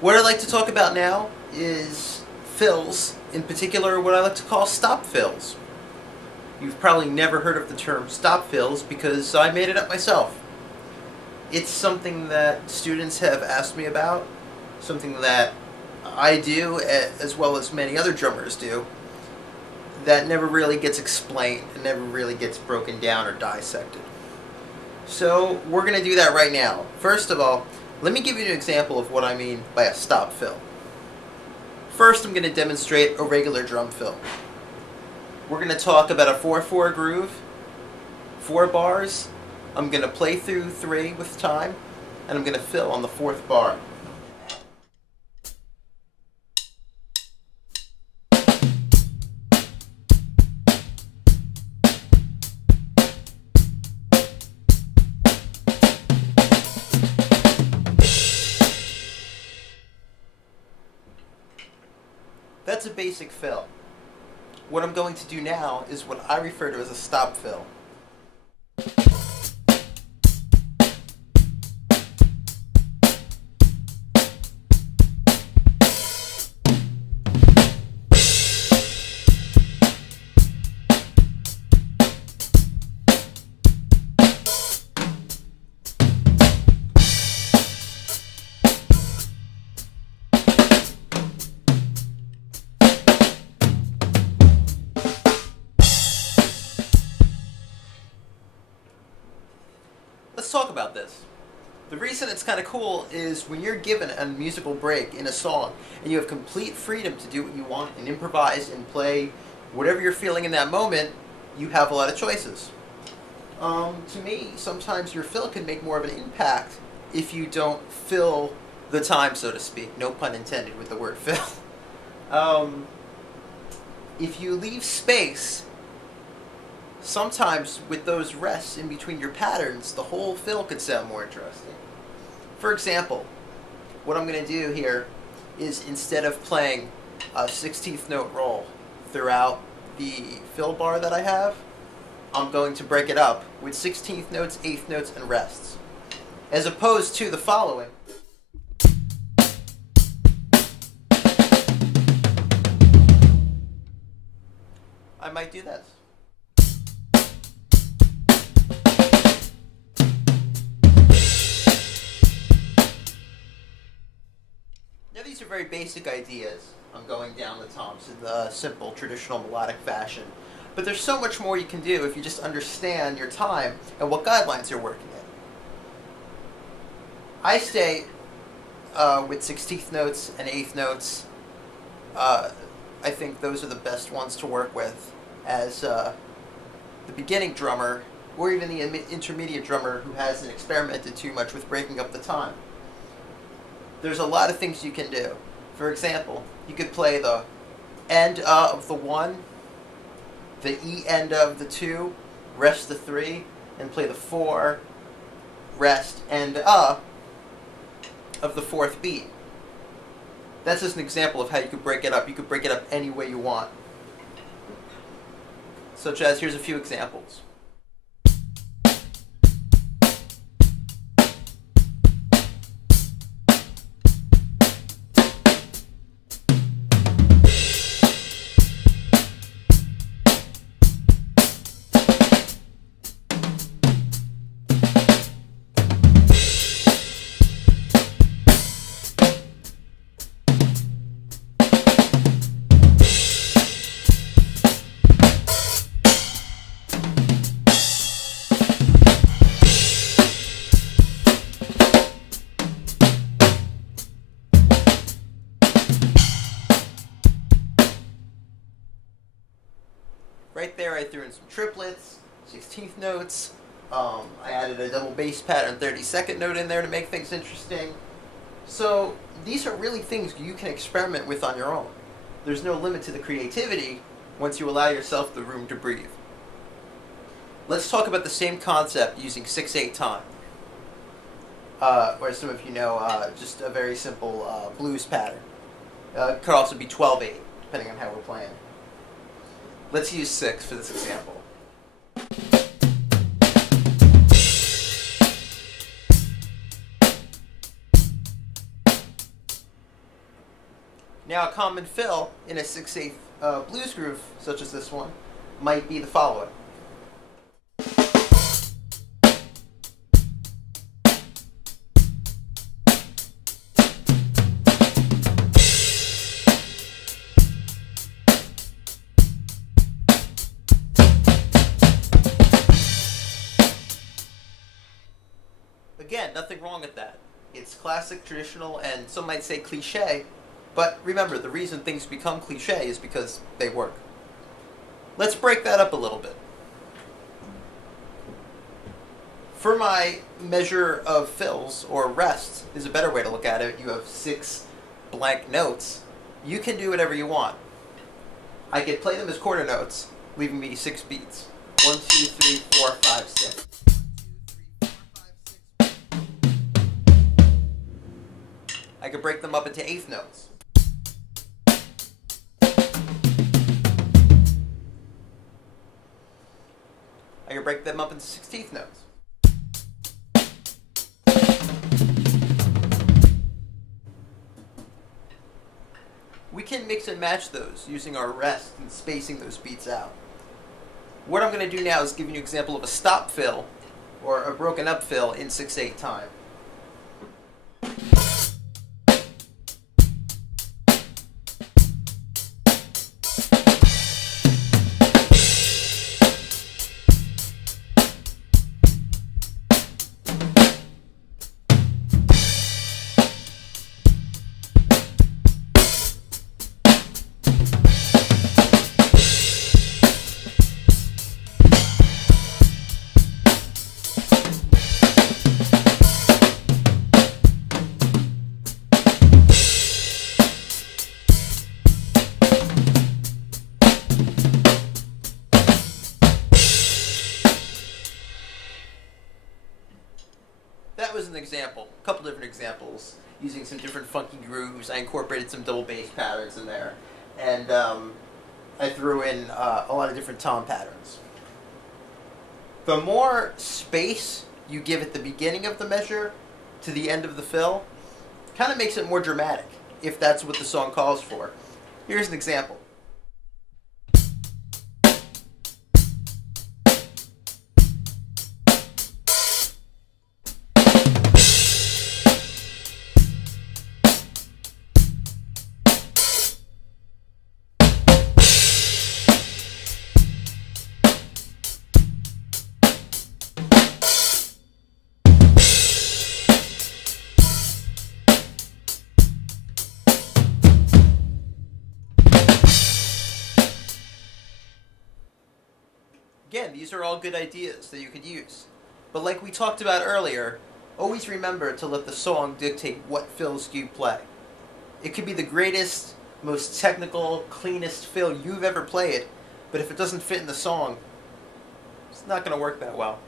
What I'd like to talk about now is fills, in particular what I like to call stop fills. You've probably never heard of the term stop fills because I made it up myself. It's something that students have asked me about, something that I do as well as many other drummers do, that never really gets explained and never really gets broken down or dissected. So we're going to do that right now. First of all, let me give you an example of what I mean by a stop fill. First, I'm going to demonstrate a regular drum fill. We're going to talk about a 4/4 groove, 4 bars. I'm going to play through 3 with time, and I'm going to fill on the 4th bar. That's a basic fill. What I'm going to do now is what I refer to as a stop fill. Let's talk about this. The reason it's kind of cool is when you're given a musical break in a song and you have complete freedom to do what you want and improvise and play whatever you're feeling in that moment, you have a lot of choices. To me, sometimes your fill can make more of an impact if you don't fill the time, so to speak. No pun intended with the word fill. If you leave space, sometimes with those rests in between your patterns, the whole fill could sound more interesting. For example, what I'm going to do here is instead of playing a 16th note roll throughout the fill bar that I have, I'm going to break it up with 16th notes, 8th notes, and rests. As opposed to the following. I might do this. Now these are very basic ideas on going down the toms in the simple, traditional melodic fashion. But there's so much more you can do if you just understand your time and what guidelines you're working in. I stay with 16th notes and 8th notes. I think those are the best ones to work with as the beginning drummer or even the intermediate drummer who hasn't experimented too much with breaking up the time. There's a lot of things you can do. For example, you could play the end of the 1, the E end of the 2, rest the 3, and play the 4, rest, end of the 4th beat. That's just an example of how you could break it up. You could break it up any way you want. Such as, here's a few examples. Right there I threw in some triplets, 16th notes, I added a double bass pattern 32nd note in there to make things interesting. So these are really things you can experiment with on your own. There's no limit to the creativity once you allow yourself the room to breathe. Let's talk about the same concept using 6/8 time. Or as some of you know, just a very simple blues pattern. It could also be 12/8, depending on how we're playing. Let's use 6 for this example. Now, a common fill in a 6/8 blues groove, such as this one, might be the following. Again, nothing wrong with that. It's classic, traditional, and some might say cliche, but remember, the reason things become cliche is because they work. Let's break that up a little bit. For my measure of fills, or rests, is a better way to look at it. You have 6 blank notes. You can do whatever you want. I could play them as quarter notes, leaving me 6 beats. 1, 2, 3, 4, 5, 6. I could break them up into 1/8 notes. I could break them up into 16th notes. We can mix and match those using our rest and spacing those beats out. What I'm going to do now is give you an example of a stop fill or a broken up fill in 6/8 time. That was an example, a couple different examples, using some different funky grooves. I incorporated some double bass patterns in there, and I threw in a lot of different tom patterns. The more space you give at the beginning of the measure to the end of the fill, kind of makes it more dramatic, if that's what the song calls for. Here's an example. Again, these are all good ideas that you could use. But like we talked about earlier, always remember to let the song dictate what fills you play. It could be the greatest, most technical, cleanest fill you've ever played, but if it doesn't fit in the song, it's not going to work that well.